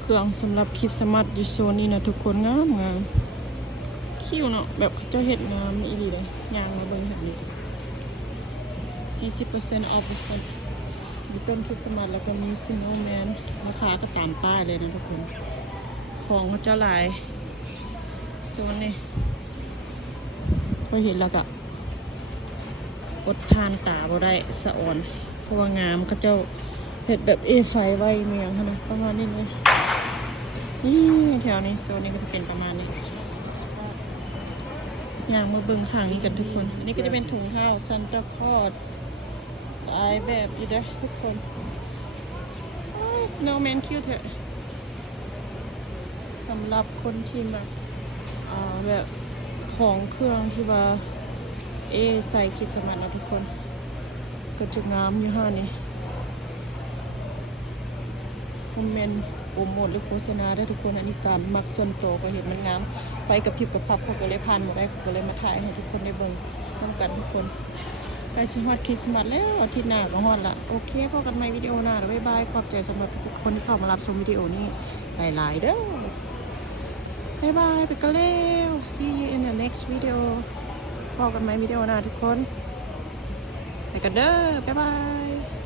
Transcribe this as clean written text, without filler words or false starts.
เครื่องสำหรับคริสต์มาสอยู่โซนนี้นะทุกคนงามคิ้วเนาะแบบเจ้าเห็ดงามอีหลีเลยยางมาเบิ่งเห็ดนี่40% off มีต้นคริสต์มาสแล้วก็มีสโนว์แมนราคาก็ตามป้ายเลยนะทุกคนของเขาเจ้าหลายโซนนี้พอเห็นแล้วก็อดทานตาบ่ได้สะอ่อนเพราะว่างามเขาเจ้าเห็ดแบบไฟไว้เมียงนะประมาณนี้เลยนี่แถวนี้โซนนี้ก็จะเป็นประมาณนี้อย่างมาเบิ่งข้างนี้กันทุกคนอันนี้ก็จะเป็นถุงเท้าซันตาคลอสหลายแบบอยู่เด้อทุกคนสโนว์แมนคิวเถอะสำหรับคนที่แบบของเครื่องที่ว่าใส่คริสต์มาสนะทุกคนก็จะงามอยู่ห้านี่คอมเมนต์โปรโมทหรือโฆษณาได้ทุกคนอันนี้การมักส่วนตัวก็เห็นมันงามไฟกับพริบกับพับเขาก็เลยพันมาได้เขาก็เลยมาถ่ายให้ทุกคนได้เบิ่งร่วมกันทุกคนใกล้ชิฮอดคริสต์มาสแล้วอาทิตย์หน้าก็ฮอดละโอเคพบกันใหม่วิดีโอหน้าบ๊ายบายขอบใจสำหรับทุกคนที่เข้ามารับชมวิดีโอนี้หลายๆเด้อบ๊ายบายไปกันแล้ว see you in the next video พบกันใหม่วิดีโอหน้าทุกคนไปกันเด้อบ๊ายบาย